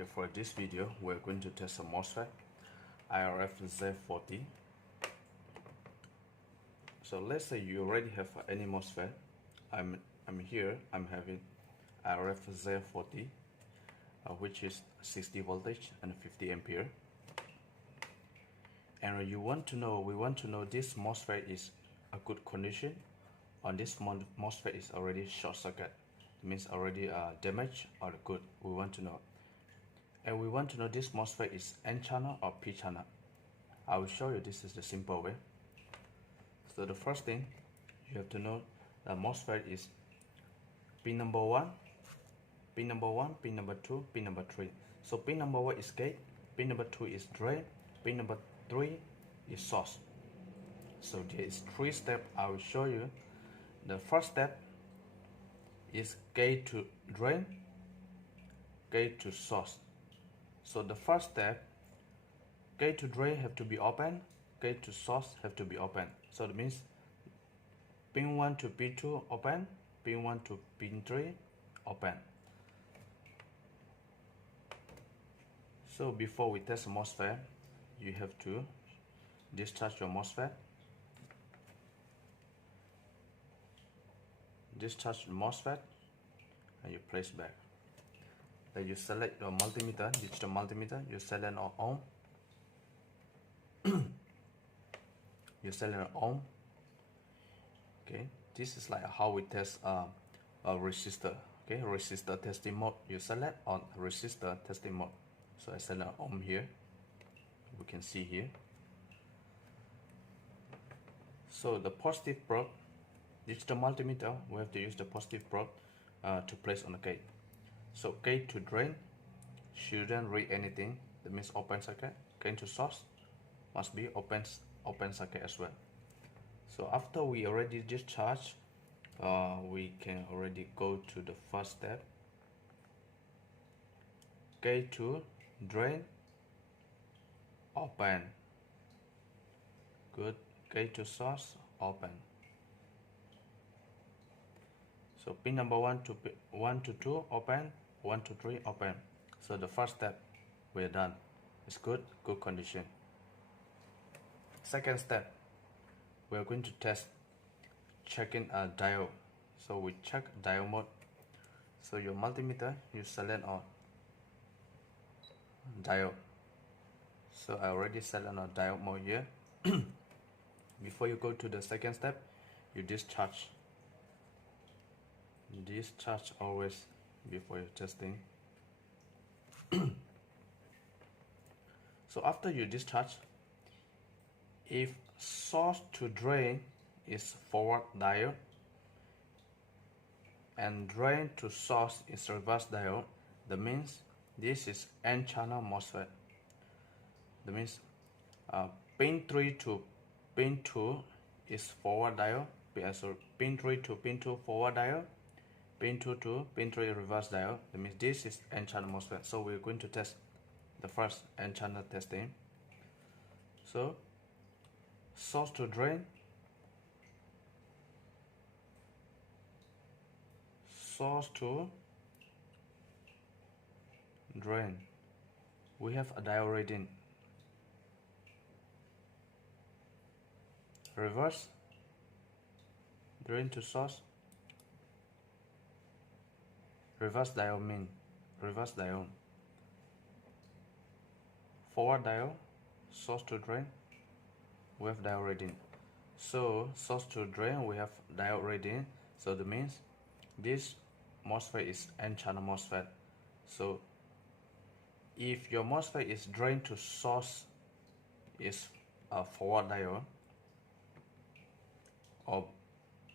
Okay, for this video, we're going to test a MOSFET, IRFZ40. So let's say you already have any MOSFET. I'm having IRFZ40, which is 60 voltage and 50 ampere. And we want to know this MOSFET is a good condition, or this MOSFET is already short circuit. It means already damaged or good. We want to know. And we want to know this MOSFET is N channel or P channel. I will show you. This is the simple way. So the first thing you have to know, the MOSFET is pin number 1, pin number 1, pin number 2, pin number 3. So pin number 1 is gate, pin number 2 is drain, pin number 3 is source. So there is 3 steps I will show you. The first step is gate to drain, gate to source. So the first step, gate to drain have to be open, gate to source have to be open. So that means pin 1 to pin 2 open, pin 1 to pin 3 open. So before we test MOSFET, you have to discharge your MOSFET. Discharge the MOSFET and you place back. Then you select your multimeter, digital multimeter, you select on ohm. You select on ohm. Okay, this is like how we test a resistor. Okay, resistor testing mode, you select on resistor testing mode. So I select ohm here. We can see here. So the positive probe, digital multimeter, we have to use the positive probe to place on the gate. So gate to drain shouldn't read anything. That means open circuit. Gate to source must be open circuit as well. So after we already discharge, we can already go to the first step. Gate to drain open. Good. Gate to source open. So pin number 1 to 2 open, 1 to 3 open. So the first step we're done. It's good condition. Second step, we're going to test checking a diode. So we check diode mode. So your multimeter, you select on diode. So I already select on diode mode here. Before you go to the second step, you discharge. Discharge always before you're testing. So after you discharge, if source to drain is forward diode and drain to source is reverse diode, that means this is N channel MOSFET. That means pin 3 to pin 2 is forward diode, so pin 3 to pin 2 forward diode, pin 2 to pin 3 reverse diode. That means this is N channel MOSFET. So we're going to test the first N channel testing. So source to drain, source to drain, we have a diode reading. Reverse, drain to source, reverse diode mean reverse diode. Forward diode, source to drain, we have diode reading. So source to drain, we have diode reading. So that means this MOSFET is N channel MOSFET. So if your MOSFET is drain to source is a forward diode, or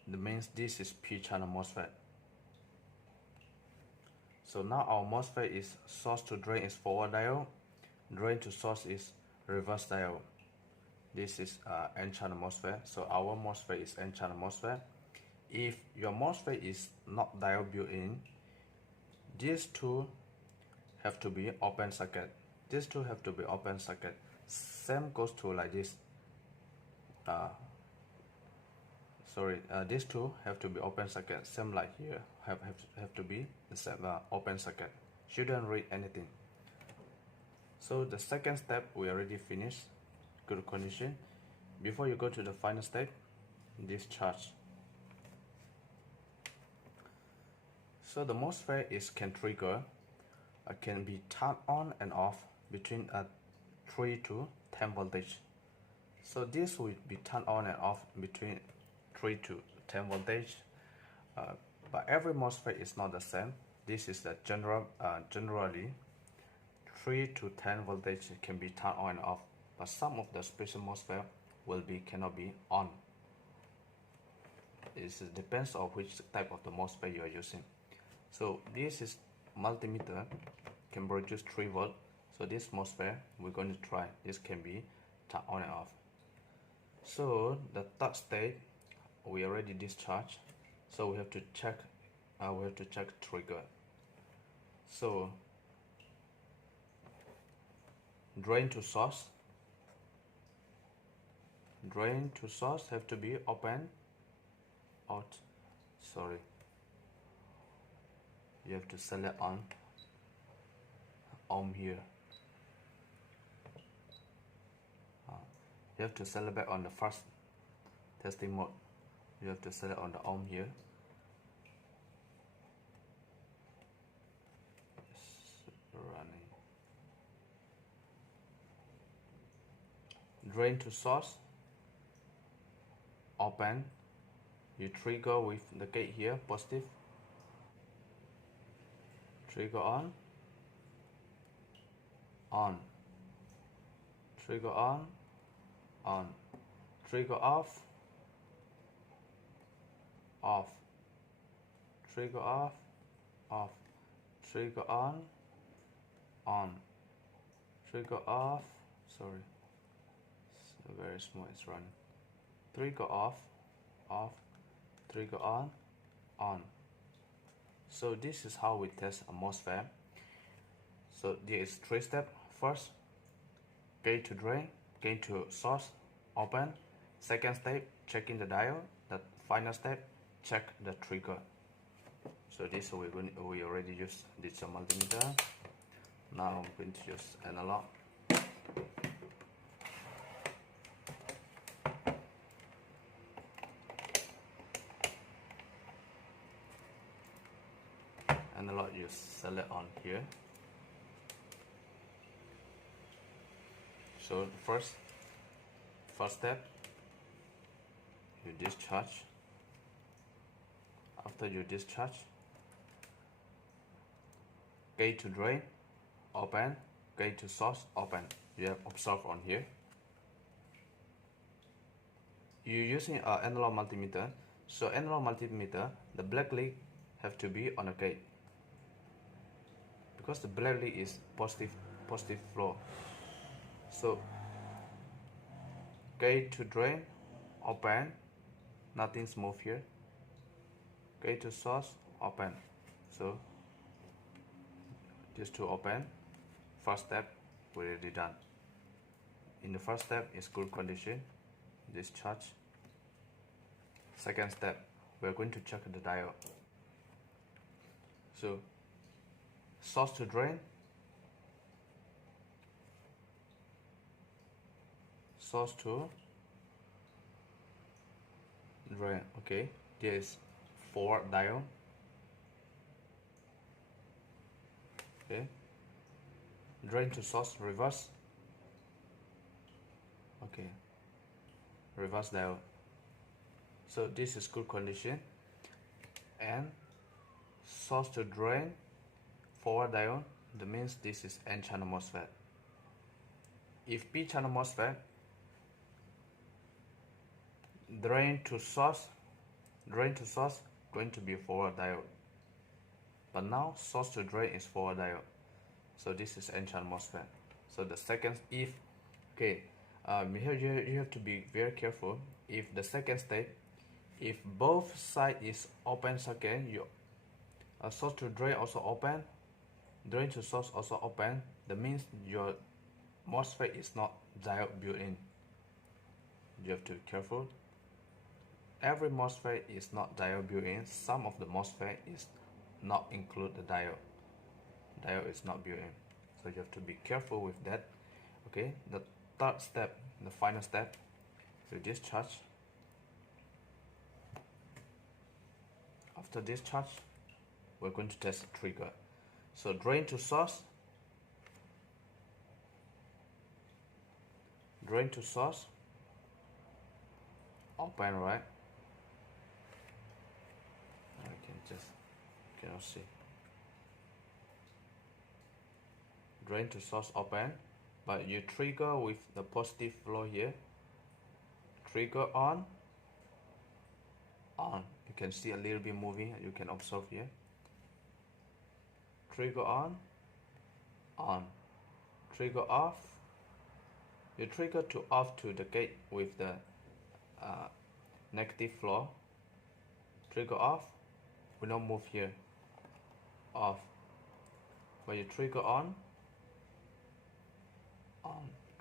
that means this is P channel MOSFET. So now our MOSFET is source to drain is forward diode, drain to source is reverse diode. This is N channel MOSFET. So our MOSFET is N channel MOSFET. If your MOSFET is not diode built in, these two have to be open circuit. These two have to be open circuit. Same goes to like this. These two have to be open circuit. Same like here, have to be the same open circuit. Shouldn't read anything. So the second step we already finished, good condition. Before you go to the final step, discharge. So the MOSFET can trigger, can be turned on and off between 3 to 10 voltage. So this will be turned on and off between 3 to 10 voltage, but every MOSFET is not the same. This is the generally 3 to 10 voltage can be turned on and off, but some of the special MOSFET cannot be on. It depends on which type of the MOSFET you are using. So this is multimeter, can produce 3 volt. So this MOSFET we're going to try, this can be turned on and off. So the third state we already discharged, so we have to check trigger. So drain to source have to be open, out, sorry, you have to select on here. You have to select back on the first testing mode. You have to select on the on here. It's running. Drain to source, open. You trigger with the gate here, positive. Trigger on, trigger on, trigger off, trigger off, trigger on, trigger off, sorry, it's very small, it's running, trigger off, trigger on. So this is how we test a MOSFET. So there is 3 steps. First, gate to drain, gate to source, open. Second step, checking the diode. The final step, check the trigger. So this we already used digital multimeter. Now I'm going to use analog. Analog, you select on here. So first step, you discharge. After you discharge, gate to drain, open, gate to source, open. You have observed on here. You're using an analog multimeter, so analog multimeter, the black lead have to be on a gate, because the black lead is positive flow. So gate to drain, open, nothing's moved here. Gate to source, open. So just to open. First step we already done. In the first step is good condition, discharge. Second step, we are going to check the diode. So source to drain, source to drain. Okay, there is 4 diode. Okay, drain to source, reverse. Okay, reverse diode. So this is good condition. And source to drain, 4 diode, that means this is N channel MOSFET. If P channel MOSFET, drain to source going to be 4 diode, but now source to drain is 4 diode, so this is N channel MOSFET. So the second, if okay, you have to be very careful. If the second step, if both side is open circuit, you source to drain also open, drain to source also open, that means your MOSFET is not diode built in. You have to be careful. Every MOSFET is not diode built in. Some of the MOSFET is not include the diode. Diode is not built in. so you have to be careful with that. Okay, the third step, the final step, we discharge. After discharge, we're going to test the trigger. So drain to source, open, right? I cannot see. Drain to source open, but you trigger with the positive flow here. Trigger on. You can see a little bit moving, you can observe here. Trigger on. Trigger off. You trigger to off to the gate with the negative flow. Trigger off, we don't move here. Off. But you trigger on.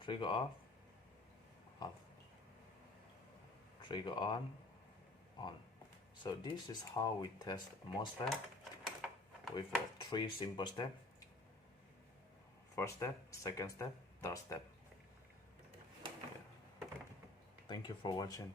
Trigger off. Trigger on. So this is how we test MOSFET with 3 simple steps. First step, second step, third step. Thank you for watching.